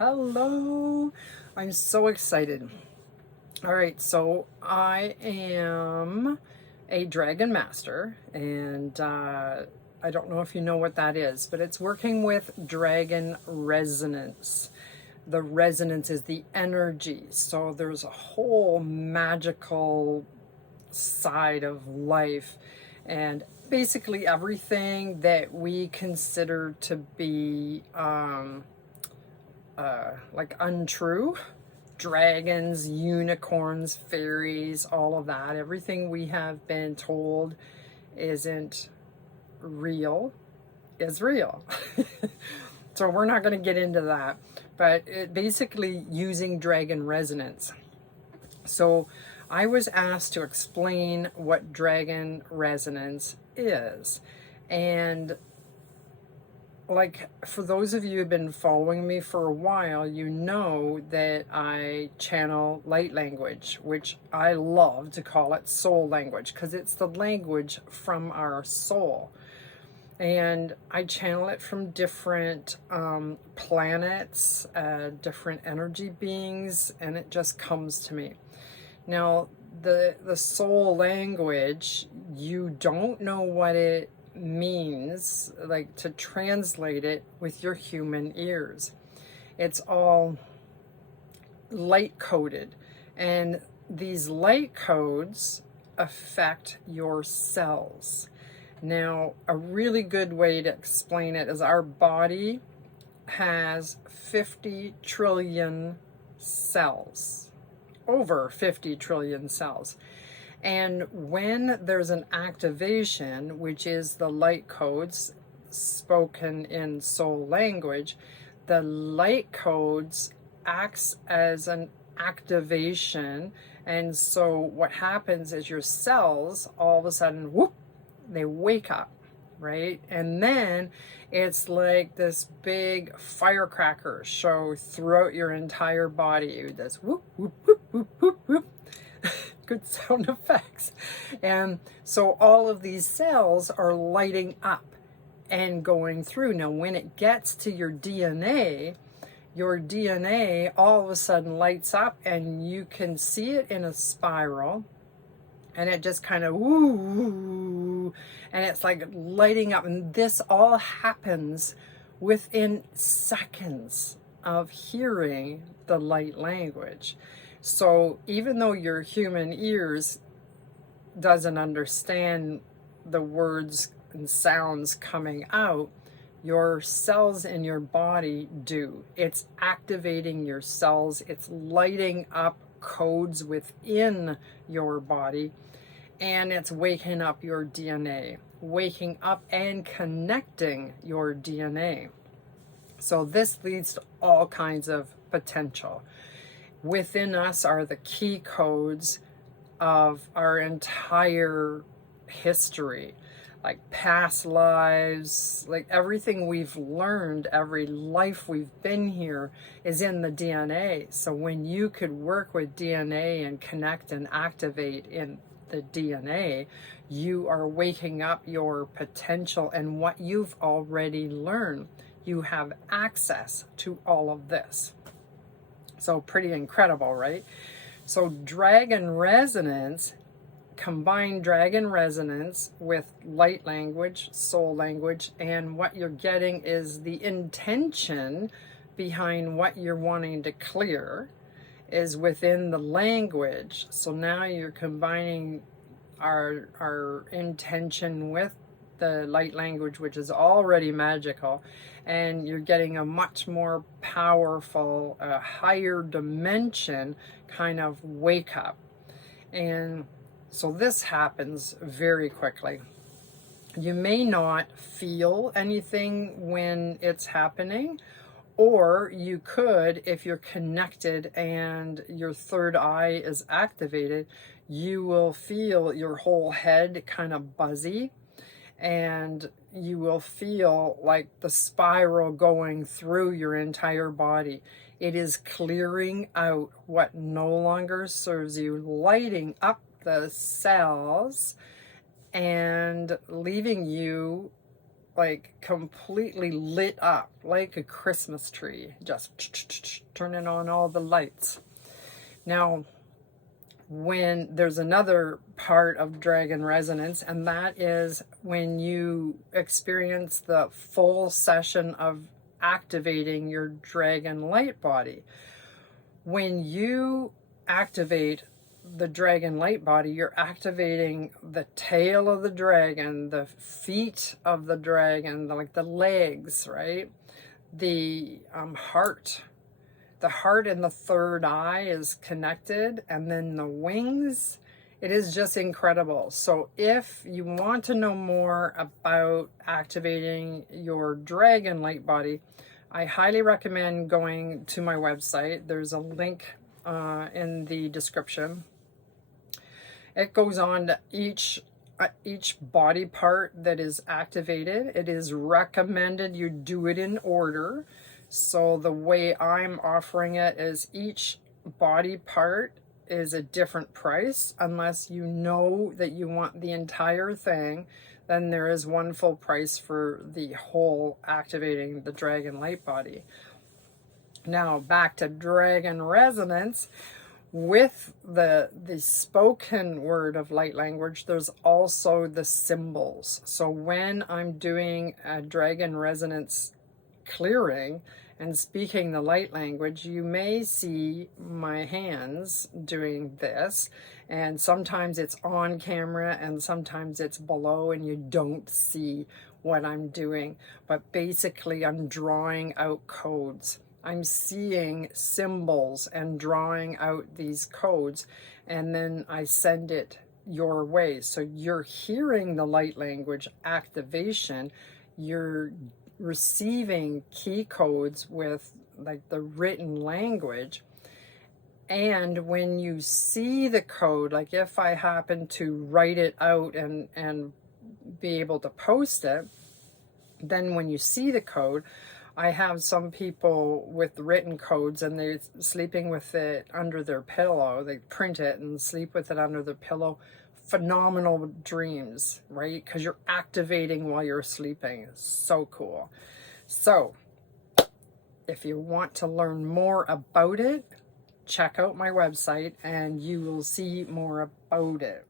Hello, I'm so excited. All right, so I am a Dragon Master, and I don't know if you know what that is, but it's working with Dragon Resonance. The resonance is the energy, so there's a whole magical side of life, and basically everything that we consider to be like untrue, dragons, unicorns, fairies, all of that, everything we have been told isn't real is real. So we're not going to get into that, but basically using dragon resonance. So I was asked to explain what dragon resonance is, and like, for those of you who've been following me for a while, you know that I channel light language, which I love to call it soul language, because it's the language from our soul. And I channel it from different planets, different energy beings, and it just comes to me. Now, the soul language, you don't know what it means, like, to translate it with your human ears. It's all light coded, and these light codes affect your cells. Now, a really good way to explain it is our body has 50 trillion cells, over 50 trillion cells. And when there's an activation, which is the light codes spoken in soul language, the light codes acts as an activation. And so what happens is your cells all of a sudden, whoop, they wake up, right? And then it's like this big firecracker show throughout your entire body. This whoop, whoop, whoop, whoop, whoop, whoop. Good sound effects. And so all of these cells are lighting up and going through. Now, when it gets to your DNA all of a sudden lights up, and you can see it in a spiral, and it just kind of woo, and it's like lighting up. And this all happens within seconds of hearing the light language. So even though your human ears doesn't understand the words and sounds coming out, your cells in your body do. It's activating your cells. It's lighting up codes within your body, and it's waking up your DNA, waking up and connecting your DNA. So this leads to all kinds of potential. Within us are the key codes of our entire history, like past lives, like everything we've learned, every life we've been here is in the DNA. So when you could work with DNA and connect and activate in the DNA, you are waking up your potential and what you've already learned. You have access to all of this. So pretty incredible, right? So dragon resonance, combine dragon resonance with light language, soul language, and what you're getting is the intention behind what you're wanting to clear is within the language. So now you're combining our intention with the light language, which is already magical, and you're getting a much more powerful, higher dimension kind of wake up. And so this happens very quickly. You may not feel anything when it's happening, or you could, if you're connected and your third eye is activated, you will feel your whole head kind of buzzy, and you will feel like the spiral going through your entire body. It is clearing out what no longer serves you, lighting up the cells and leaving you like completely lit up like a Christmas tree, just turning on all the lights. Now, when there's another part of dragon resonance, and that is when you experience the full session of activating your dragon light body. When you activate the dragon light body, you're activating the tail of the dragon, the feet of the dragon, like the legs, right? The heart. The heart and the third eye is connected, and then the wings. It is just incredible. So if you want to know more about activating your dragon light body, I highly recommend going to my website. There's a link in the description. It goes on to each body part that is activated. It is recommended you do it in order. So the way I'm offering it is each body part is a different price. Unless you know that you want the entire thing, then there is one full price for the whole activating the dragon light body. Now back to dragon resonance. With the spoken word of light language, there's also the symbols. So when I'm doing a dragon resonance clearing and speaking the light language, you may see my hands doing this, and sometimes it's on camera and sometimes it's below and you don't see what I'm doing. But basically I'm drawing out codes. I'm seeing symbols and drawing out these codes, and then I send it your way. So you're hearing the light language activation, you're receiving key codes with like the written language, and when you see the code, like if I happen to write it out and be able to post it, then when you see the code, I have some people with written codes and they're sleeping with it under their pillow. They print it and sleep with it under their pillow. Phenomenal dreams, right? Because you're activating while you're sleeping. It's so cool. So if you want to learn more about it, check out my website and you will see more about it.